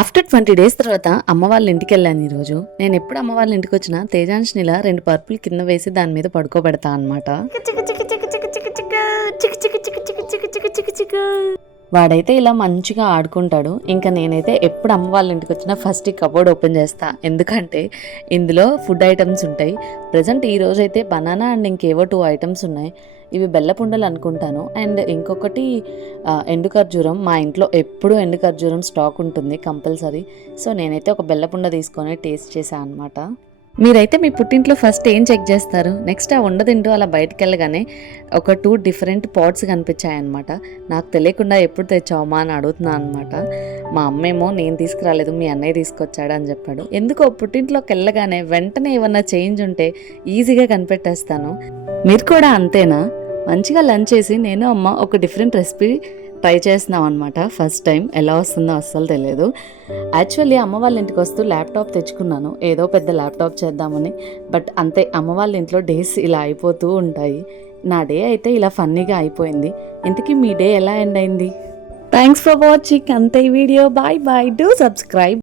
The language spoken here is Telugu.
ఆఫ్టర్ 20 డేస్ తర్వాత అమ్మ వాళ్ళ ఇంటికి వెళ్ళాను ఈరోజు. నేను ఎప్పుడు అమ్మ వాళ్ళ ఇంటికి వచ్చినా తేజాన్షినిలా 2 పరుపులు కింద వేసి దాని మీద పడుకోబెడతా అనమాట. వాడైతే ఇలా మంచిగా ఆడుకుంటాడు. ఇంకా నేనైతే ఎప్పుడు అమ్మ వాళ్ళ ఇంటికి వచ్చినా ఫస్ట్ ఈ కబోర్డ్ ఓపెన్ చేస్తా, ఎందుకంటే ఇందులో ఫుడ్ ఐటమ్స్ ఉంటాయి. ప్రజెంట్ ఈ రోజు అయితే బనానా అండ్ ఇంకేవో 2 ఐటమ్స్ ఉన్నాయి. ఇవి బెల్లపుండలు అనుకుంటాను. అండ్ ఇంకొకటి ఎండు ఖర్జూరం. మా ఇంట్లో ఎప్పుడూ ఎండు ఖర్జూరం స్టాక్ ఉంటుంది కంపల్సరీ. సో నేనైతే ఒక బెల్లపుండ తీసుకొని టేస్ట్ చేశాను అనమాట. మీరైతే మీ పుట్టింట్లో ఫస్ట్ ఏం చెక్ చేస్తారు? నెక్స్ట్ ఆ ఉండదింటూ అలా బయటకు వెళ్ళగానే ఒక 2 డిఫరెంట్ పాట్స్ కనిపించాయన్నమాట. నాకు తెలియకుండా ఎప్పుడు తెచ్చావమ్మా అని అడుగుతున్నాను అనమాట. మా అమ్మేమో నేను తీసుకురాలేదు, మీ అన్నయ్య తీసుకొచ్చాడు అని చెప్పాడు. ఎందుకో పుట్టింట్లోకి వెళ్ళగానే వెంటనే ఏమన్నా చేంజ్ ఉంటే ఈజీగా కనిపెట్టేస్తాను. మీరు కూడా అంతేనా? మంచిగా లంచ్ చేసి నేను అమ్మ ఒక డిఫరెంట్ రెసిపీ ట్రై చేస్తున్నాం అనమాట. ఫస్ట్ టైం ఎలా వస్తుందో అస్సలు తెలియదు. యాక్చువల్లీ అమ్మ వాళ్ళ ఇంటికి వస్తూ ల్యాప్టాప్ తెచ్చుకున్నాను, ఏదో పెద్ద ల్యాప్టాప్ చేద్దామని. బట్ అంతే, అమ్మ వాళ్ళ ఇంట్లో డేస్ ఇలా అయిపోతూ ఉంటాయి. నా డే అయితే ఇలా ఫన్నీగా అయిపోయింది. ఇంతకీ మీ డే ఎలా ఎండ్ అయింది? Thanks for watching. అంతే ఈ video. Bye bye. Do subscribe.